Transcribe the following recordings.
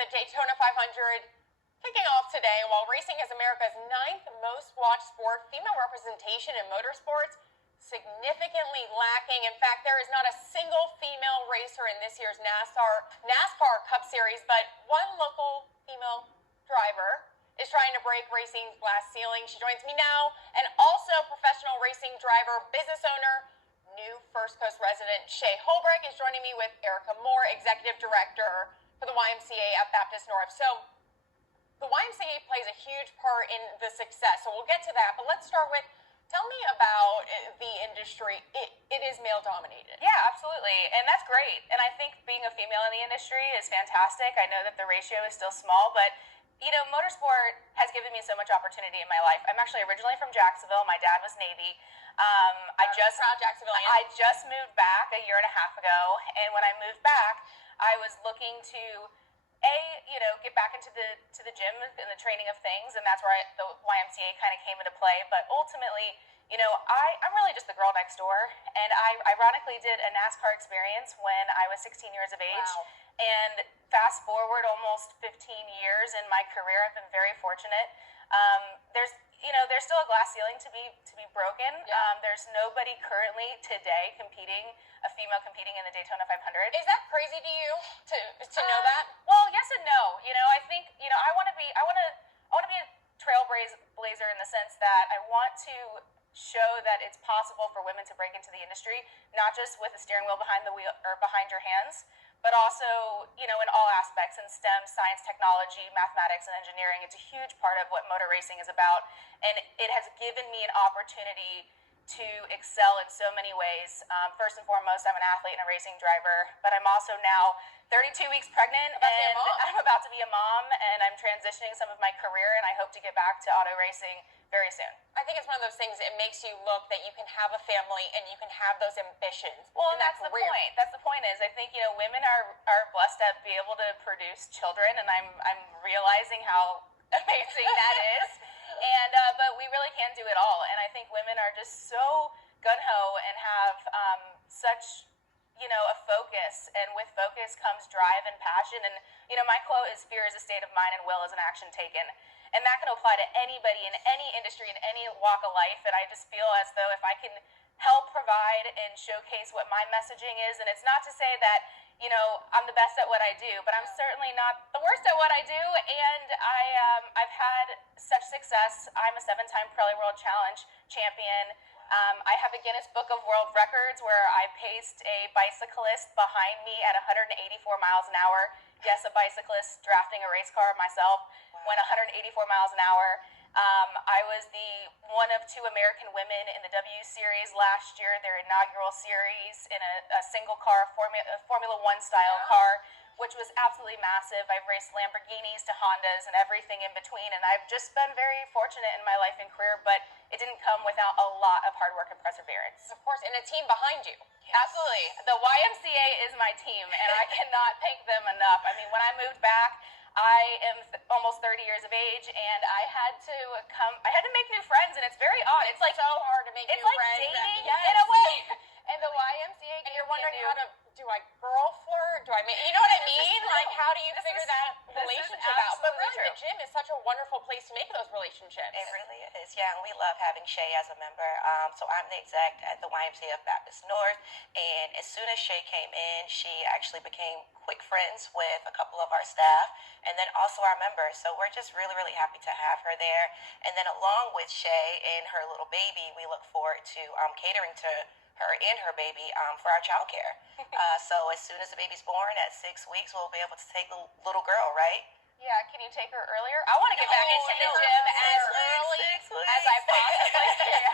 the Daytona 500 kicking off today. While racing is America's 9th most watched sport, female representation in motorsports significantly lacking. In fact, there is not a single female racer in this year's NASCAR Cup Series, but one local female driver is trying to break racing's glass ceiling. She joins me now, and also professional racing driver, business owner, new First Coast resident Shea Holbrook is joining me with Erica Moore, executive director for the YMCA at Baptist North. So the YMCA plays a huge part in the success, so we'll get to that. But let's start with, tell me about the industry. It is male dominated. Yeah, absolutely. And that's great. And I think being a female in the industry is fantastic. I know that the ratio is still small, but you know, motorsport has given me so much opportunity in my life. I'm actually originally from Jacksonville. My dad was Navy. Proud Jacksonvillian. I just moved back a year and a half ago, and when I moved back, I was looking to get back into the gym and the training of things, and that's where the YMCA kind of came into play. But ultimately, I'm really just the girl next door, and I ironically did a NASCAR experience when I was 16 years of age. Wow. And fast forward almost 15 years in my career, I've been very fortunate. There's still a glass ceiling to be broken. Yeah. There's nobody currently today a female competing in the Daytona 500. Is that crazy to you to know that? Well, yes and no. I think I want to be a trailblazer in the sense that I want to show that it's possible for women to break into the industry, not just with a steering wheel behind the wheel or behind your hands, but also, in all aspects in STEM, science, technology, mathematics, and engineering. It's a huge part of what motor racing is about, and it has given me an opportunity to excel in so many ways. First and foremost, I'm an athlete and a racing driver, but I'm also now 32 weeks pregnant, and I'm about to be a mom, and I'm transitioning some of my career, and I hope to get back to auto racing very soon. I think it's one of those things, it makes you look that you can have a family and you can have those ambitions. Well, and that's the point. That's the point is, I think, women are blessed to be able to produce children, and I'm realizing how amazing that is. And but we really can do it all, and I think women are just so gung-ho and have such a focus, and with focus comes drive and passion. And my quote is, fear is a state of mind and will is an action taken. And that can apply to anybody in any industry, in any walk of life. And I just feel as though if I can help provide and showcase what my messaging is, and it's not to say that I'm the best at what I do, but I'm certainly not the worst at what I do. And I've had such success. I'm a 7-time Pirelli World Challenge champion. I have a Guinness Book of World Records where I paced a bicyclist behind me at 184 miles an hour. Yes, a bicyclist drafting a race car myself. Went 184 miles an hour. I was the one of 2 American women in the W Series last year, their inaugural series, in a single car, Formula One style car, which was absolutely massive. I've raced Lamborghinis to Hondas and everything in between, and I've just been very fortunate in my life and career, but it didn't come without a lot of hard work and perseverance. Of course, and a team behind you. Yes. Absolutely. The YMCA is my team, and I cannot thank them enough. I mean, when I moved back, I am almost 30 years of age, and I had to make new friends, and it's very odd. It's like so hard to make new friends. It's like dating in a way. And the YMCA, and you're wondering do I girl flirt? Do I mean, you know what I mean? Like, how do you figure that relationship out? But really, the gym is such a wonderful place to make those relationships. It really is, yeah, and we love having Shea as a member. So I'm the exec at the YMCA of Baptist North, and as soon as Shea came in, she actually became quick friends with a couple of our staff, and then also our members. So we're just really, really happy to have her there. And then along with Shea and her little baby, we look forward to catering to her and her baby for our child care. So as soon as the baby's born at 6 weeks, we'll be able to take the little girl, right? Yeah, can you take her earlier? I want to get back into the gym as early as I possibly can.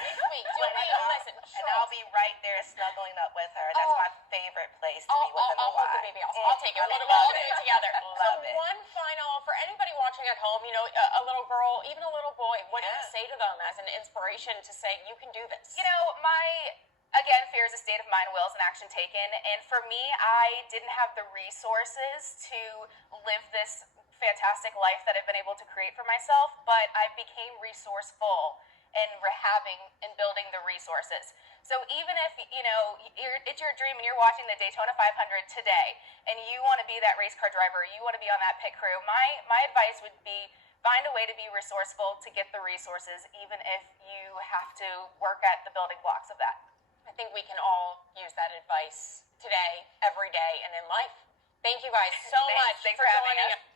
And I'll be right there snuggling up with her. That's my favorite place to be with I'll hold the baby. I'll take it. We'll all do it together. Love it. One final, for anybody watching at home, a little girl, even a little boy, what do you say to them as an inspiration to say, you can do this? Again, fear is a state of mind, will is an action taken. And for me, I didn't have the resources to live this fantastic life that I've been able to create for myself, but I became resourceful and having and building the resources. So even if it's your dream and you're watching the Daytona 500 today, and you want to be that race car driver, you want to be on that pit crew, my advice would be find a way to be resourceful to get the resources, even if you have to work at the building blocks of that. I think we can all use that advice today, every day, and in life. Thank you guys so much Thanks for for having joining us. us.